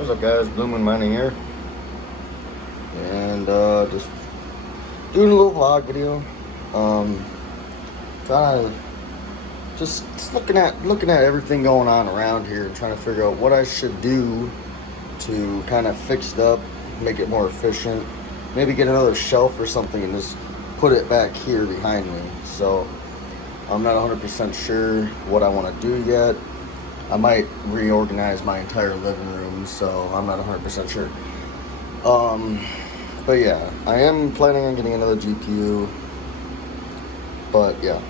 What's up, guys? Bloomin' Mining here, and just doing a little vlog video. Trying to just looking at everything going on around here and trying to figure out what I should do to kind of fix it up, make it more efficient. Maybe get another shelf or something and just put it back here behind me. So I'm not 100% sure what I want to do yet. I might reorganize my entire living room, so I'm not 100% sure. But yeah, I am planning on getting another GPU. But yeah,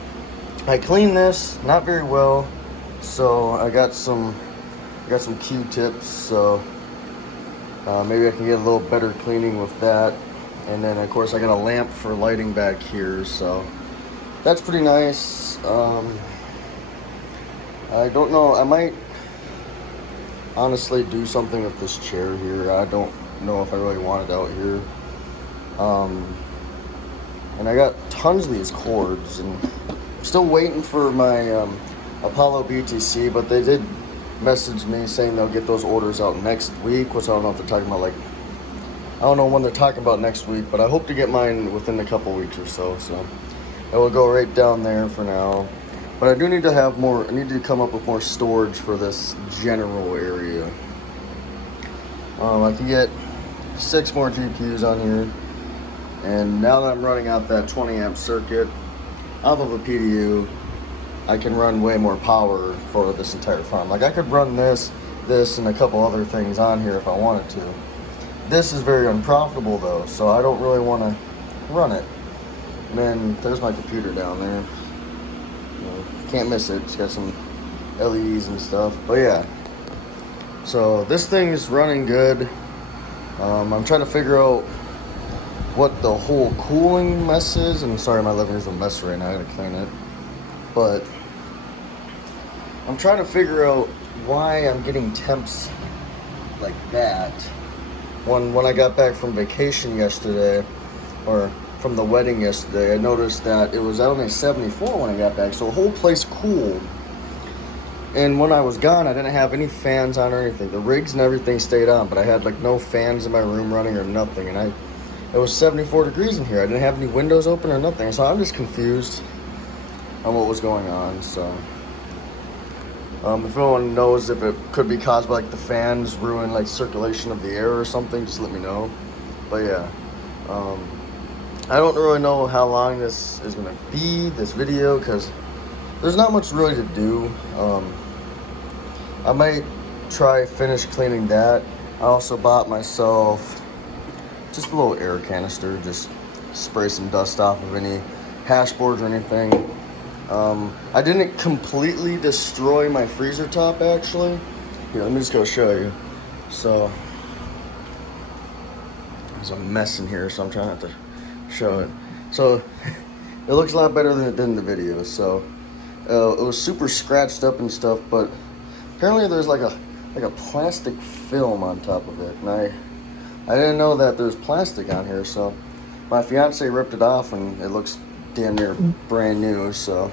I cleaned this not very well, so I got some Q-tips. So maybe I can get a little better cleaning with that. And then of course I got a lamp for lighting back here, so that's pretty nice. I don't know, I might honestly do something with this chair here. I don't know if I really want it out here. And I got tons of these cords, and I'm still waiting for my Apollo BTC, but they did message me saying they'll get those orders out next week, which I don't know if they're talking about, like, I don't know when they're talking about next week, but I hope to get mine within a couple weeks or so. So it will go right down there for now. But I do need to have more, I need to come up with more storage for this general area. I can get 6 more GPUs on here. And now that I'm running out that 20 amp circuit off of a PDU, I can run way more power for this entire farm. Like, I could run this, and a couple other things on here if I wanted to. This is very unprofitable though, so I don't really want to run it. And then there's my computer down there. Can't miss it. It's got some LEDs and stuff. But yeah, so this thing is running good. I'm trying to figure out what the whole cooling mess is. And sorry, my living room's a mess right now. I gotta clean it. But I'm trying to figure out why I'm getting temps like that. When I got back from vacation yesterday, or from the wedding yesterday, I noticed that it was only 74 when I got back, so the whole place cooled. And when I was gone, I didn't have any fans on or anything. The rigs and everything stayed on, but I had like no fans in my room running or nothing. And it was 74 degrees in here. I didn't have any windows open or nothing, so I'm just confused on what was going on. So if anyone knows if it could be caused by like the fans ruin like circulation of the air or something, just let me know. But yeah, I don't really know how long this is gonna be, this video, because there's not much really to do. I might finish cleaning that. I also bought myself just a little air canister, just spray some dust off of any hash boards or anything. I didn't completely destroy my freezer top, actually. Here, let me just go show you. So there's a mess in here, so I'm trying not to show it. So it looks a lot better than it did in the video. So it was super scratched up and stuff, but apparently there's like a plastic film on top of it, and I didn't know that there's plastic on here. So my fiance ripped it off, and it looks damn near brand new. So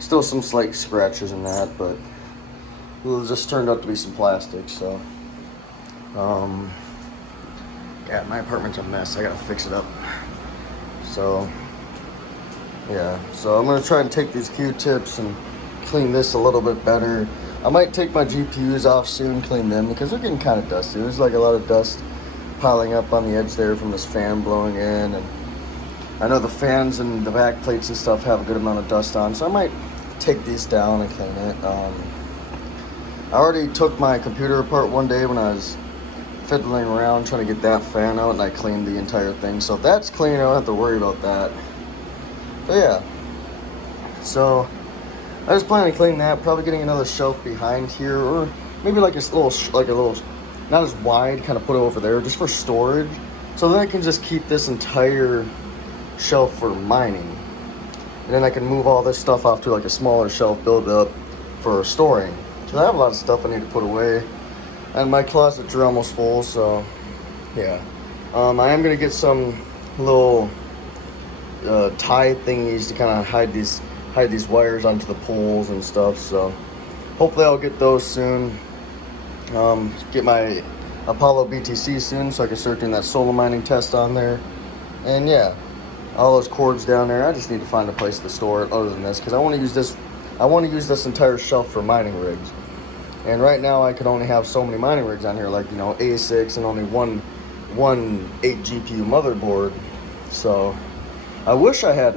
still some slight scratches in that, but it just turned out to be some plastic. So yeah, my apartment's a mess. I gotta fix it up. So yeah, so I'm gonna try and take these Q-tips and clean this a little bit better. I might take my GPUs off soon, clean them, because they're getting kind of dusty. There's like a lot of dust piling up on the edge there from this fan blowing in, and I know the fans and the back plates and stuff have a good amount of dust on, so I might take these down and clean it. I already took my computer apart one day when I was fiddling around trying to get that fan out, and I cleaned the entire thing, so that's clean. I don't have to worry about that. But yeah, so I was planning to clean that, probably getting another shelf behind here, or maybe like a little not as wide, kind of put it over there just for storage, so then I can just keep this entire shelf for mining, and then I can move all this stuff off to like a smaller shelf, build up for storing, because I have a lot of stuff I need to put away. And my closets are almost full, so yeah. I am gonna get some little tie thingies to kind of hide these wires onto the poles and stuff. So hopefully I'll get those soon. Get my Apollo BTC soon so I can start doing that solo mining test on there. And yeah, all those cords down there, I just need to find a place to store it other than this, because I want to use this entire shelf for mining rigs. And right now I could only have so many mining rigs on here, like, you know, A6 and only one 8 GPU motherboard. So I wish I had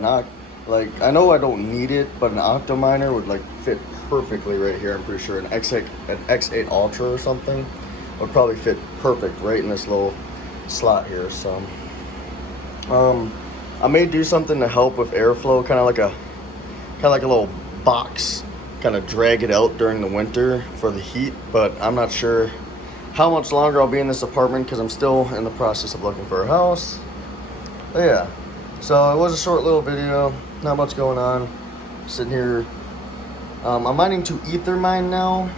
like, I know I don't need it, but an Octominer would like fit perfectly right here. I'm pretty sure an X8 Ultra or something would probably fit perfect right in this little slot here. So I may do something to help with airflow, kind of like a little box, kind of drag it out during the winter for the heat, but I'm not sure how much longer I'll be in this apartment because I'm still in the process of looking for a house. But yeah, so it was a short little video, not much going on. Sitting here, I'm mining to Ethermine now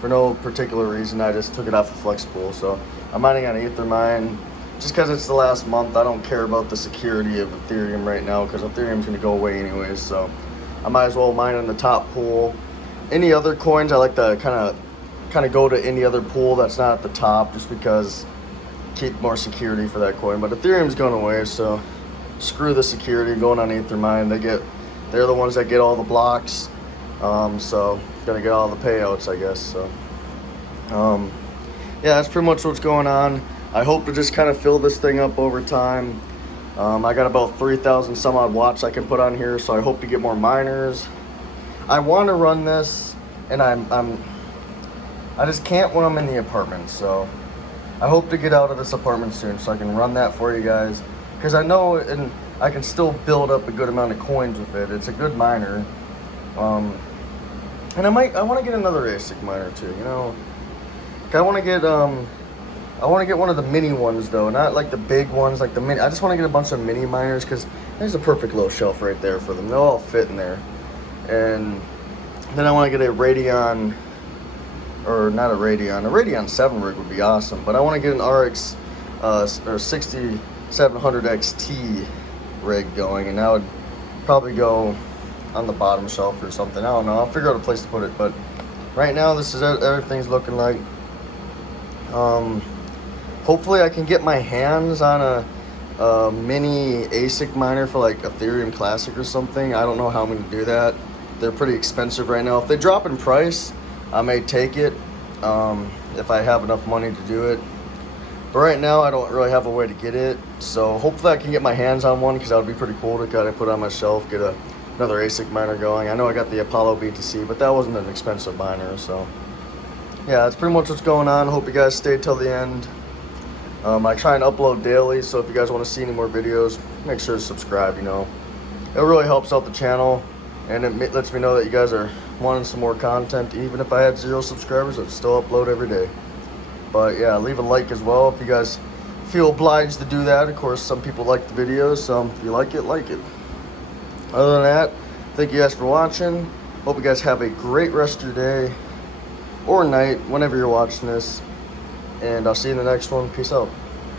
for no particular reason. I just took it off of FlexPool, so I'm mining on Ethermine just because it's the last month. I don't care about the security of Ethereum right now because Ethereum's going to go away anyways, so I might as well mine in the top pool. Any other coins, I like to kind of go to any other pool that's not at the top, just because keep more security for that coin. But Ethereum's going away, so screw the security. Going on Ethermine, they're the ones that get all the blocks, so gonna get all the payouts, I guess. So yeah, that's pretty much what's going on. I hope to just kind of fill this thing up over time. I got about 3,000 some odd watts I can put on here, so I hope to get more miners. I want to run this, and I just can't when I'm in the apartment. So I hope to get out of this apartment soon so I can run that for you guys, because I know and I can still build up a good amount of coins with it. It's a good miner, and I want to get another ASIC miner too. You know, I want to get one of the mini ones though, not like the big ones, like the mini. I just want to get a bunch of mini miners because there's a perfect little shelf right there for them. They'll all fit in there. And then I want to get a Radeon, or not a Radeon 7 rig would be awesome, but I want to get an RX or 6700 XT rig going, and that would probably go on the bottom shelf or something. I don't know. I'll figure out a place to put it, but right now this is everything's looking like. Hopefully I can get my hands on a mini ASIC miner for like Ethereum Classic or something. I don't know how I'm going to do that. They're pretty expensive right now. If they drop in price, I may take it if I have enough money to do it. But right now I don't really have a way to get it. So hopefully I can get my hands on one, because that would be pretty cool to kind of put on my shelf, get another ASIC miner going. I know I got the Apollo BTC, but that wasn't an expensive miner. So yeah, that's pretty much what's going on. Hope you guys stay till the end. I try and upload daily, so if you guys want to see any more videos, make sure to subscribe. You know, it really helps out the channel, and it lets me know that you guys are wanting some more content. Even if I had 0 subscribers, I'd still upload every day. But yeah, leave a like as well if you guys feel obliged to do that. Of course, some people like the videos, so if you like it, like it. Other than that, thank you guys for watching. Hope you guys have a great rest of your day or night, whenever you're watching this. And I'll see you in the next one. Peace out.